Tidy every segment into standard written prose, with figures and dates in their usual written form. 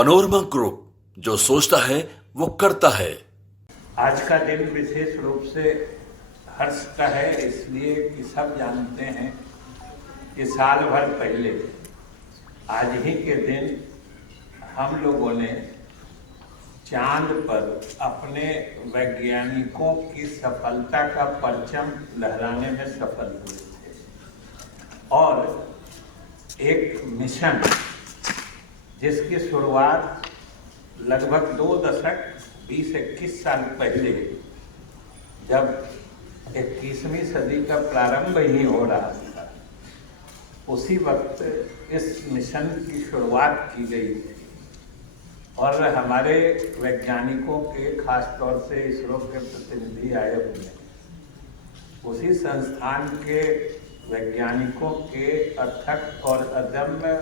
Panorama group, जो सोचता है वो करता है। आज का दिन विशेष रूप से हर्ष का है, इसलिए कि सब जानते हैं कि साल भर पहले आज ही के दिन हम लोगों ने चांद पर अपने वैज्ञानिकों की सफलता का परचम लहराने में सफल हुए थे और एक मिशन जिसकी शुरुआत लगभग 2 दशक 20-21 साल पहले, जब 21वीं सदी का प्रारंभ ही हो रहा था, उसी वक्त इस मिशन की शुरुआत की गई थी। और हमारे वैज्ञानिकों के, खास तौर से इसरो के प्रतिनिधि आए हुए हैं। उसी संस्थान के वैज्ञानिकों के अथक और अदम्य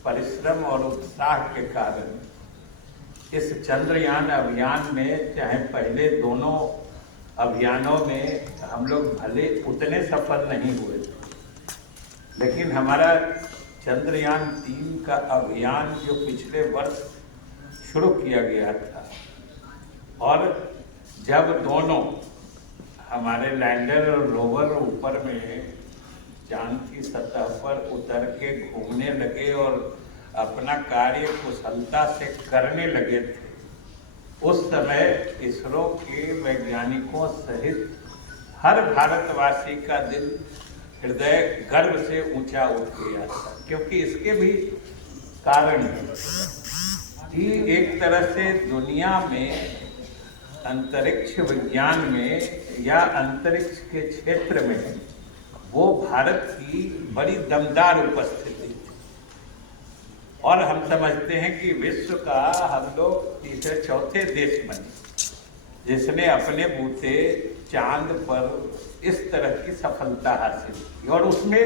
परिश्रम और उत्साह के कारण इस चंद्रयान अभियान में, चाहे पहले दोनों अभियानों में हम लोग भले उतने सफल नहीं हुए थे, लेकिन हमारा चंद्रयान 3 का अभियान जो पिछले वर्ष शुरू किया गया था, और जब दोनों हमारे लैंडर और रोवर ऊपर में चांद की सतह पर उतर के घूमने लगे और अपना कार्य कुशलता से करने लगे थे, उस समय इसरो के वैज्ञानिकों सहित हर भारतवासी का दिल, हृदय गर्व से ऊंचा उठ गया था। क्योंकि इसके भी कारण है कि एक तरह से दुनिया में अंतरिक्ष विज्ञान में या अंतरिक्ष के क्षेत्र में वो भारत की बड़ी दमदार उपस्थिति थी। और हम समझते हैं कि विश्व का हम लोग तीसरे चौथे देश बने जिसने अपने बूते चांद पर इस तरह की सफलता हासिल की। और उसमें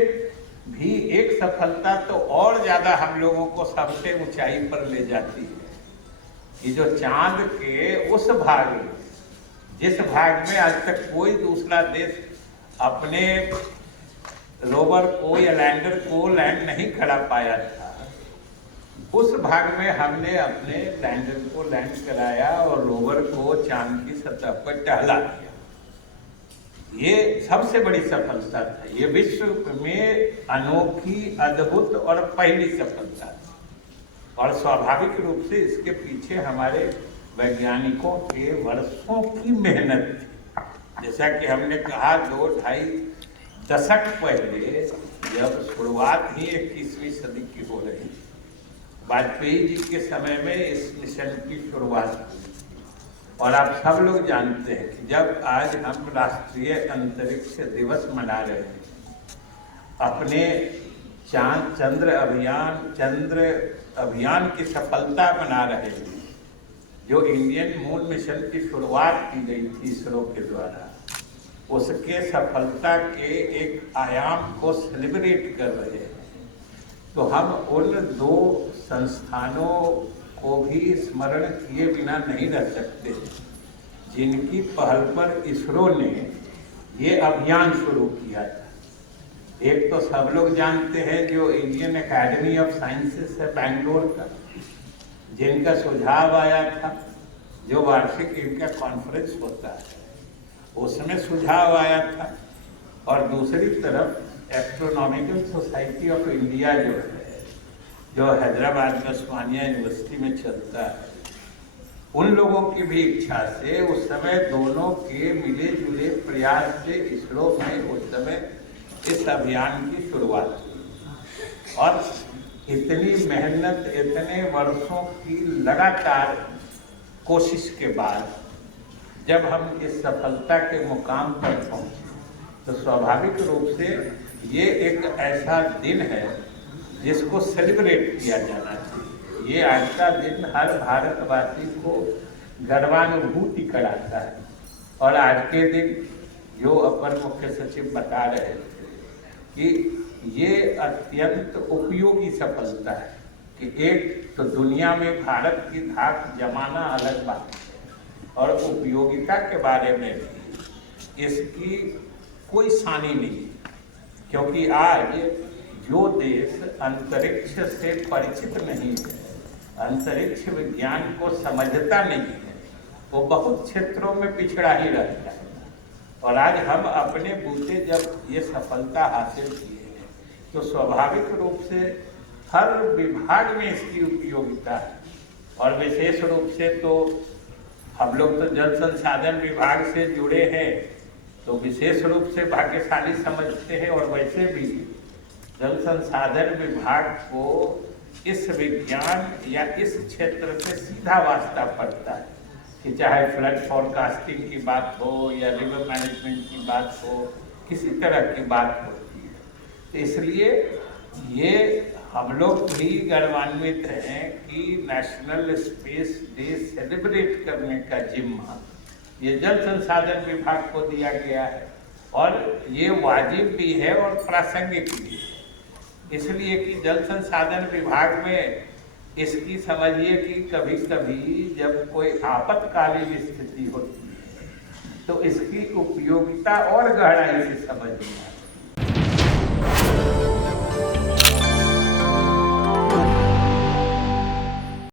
भी एक सफलता तो और ज्यादा हम लोगों को सबसे ऊंचाई पर ले जाती है कि जो चांद के उस भाग में, जिस भाग में आज तक कोई दूसरा देश अपने रोवर को या लैंडर को लैंड नहीं करा पाया था, उस भाग में हमने अपने लैंडर को लैंड कराया और रोवर को चांद की सतह पर टहला दिया। ये सबसे बड़ी सफलता था। ये विश्व में अनोखी, अद्भुत और पहली सफलता थी। और स्वाभाविक रूप से इसके पीछे हमारे वैज्ञानिकों के वर्षों की मेहनत थी। जैसा कि हमने कहा, 2-2.5 दशक पहले जब शुरुआत ही 21वीं सदी की हो रही, वाजपेयी जी के समय में इस मिशन की शुरुआत हुई। और आप सब लोग जानते हैं कि जब आज हम राष्ट्रीय अंतरिक्ष दिवस मना रहे हैं, अपने चंद्र अभियान की सफलता मना रहे हैं, जो इंडियन मून मिशन की शुरुआत की गई थी इसरो के द्वारा, उसके सफलता के एक आयाम को सेलिब्रेट कर रहे हैं, तो हम उन 2 संस्थानों को भी स्मरण किए बिना नहीं रह सकते जिनकी पहल पर इसरो ने ये अभियान शुरू किया था। एक तो सब लोग जानते हैं, जो इंडियन एकेडमी ऑफ साइंसेस है बेंगलोर का, जिनका सुझाव आया था, जो वार्षिक इनका कॉन्फ्रेंस होता है, उसमें सुझाव आया था। और दूसरी तरफ एस्ट्रोनॉमिकल सोसाइटी ऑफ इंडिया जो है, जो हैदराबाद में उस्मानिया यूनिवर्सिटी में चलता है, उन लोगों की भी इच्छा से उस समय दोनों के मिले जुले प्रयास से इसरो में उस समय इस अभियान की शुरुआत हुई। और इतनी मेहनत, इतने वर्षों की लगातार कोशिश के बाद जब हम इस सफलता के मुकाम पर पहुंचे, तो स्वाभाविक रूप से ये एक ऐसा दिन है जिसको सेलिब्रेट किया जाना चाहिए। ये आज का दिन हर भारतवासी को गर्वानुभूति कराता है। और आज के दिन जो अपर मुख्य सचिव बता रहे थे कि ये अत्यंत उपयोगी सफलता है कि एक तो दुनिया में भारत की धाक जमाना अलग बात है, और उपयोगिता के बारे में भी इसकी कोई सानी नहीं, क्योंकि आज जो देश अंतरिक्ष से परिचित नहीं है, अंतरिक्ष विज्ञान को समझता नहीं है, वो बहुत क्षेत्रों में पिछड़ा ही रहता है। और आज हम अपने बूते जब ये सफलता हासिल किए हैं तो स्वाभाविक रूप से हर विभाग में इसकी उपयोगिता है। और विशेष रूप से तो हम लोग तो जल संसाधन विभाग से जुड़े हैं तो विशेष रूप से भाग्यशाली समझते हैं। और वैसे भी जल संसाधन विभाग को इस विज्ञान या इस क्षेत्र से सीधा वास्ता पड़ता है कि चाहे फ्लड फॉरकास्टिंग की बात हो या रिवर मैनेजमेंट की बात हो, किसी तरह की बात होती है। तो इसलिए ये हम लोग भी गर्वान्वित हैं कि नेशनल स्पेस डे सेलिब्रेट करने का जिम्मा ये जल संसाधन विभाग को दिया गया है। और ये वाजिब भी है और प्रासंगिक भी है, इसलिए कि जल संसाधन विभाग में इसकी समझिए कि कभी कभी जब कोई आपातकालीन स्थिति होती है तो इसकी उपयोगिता और गहराई से समझ में आती है।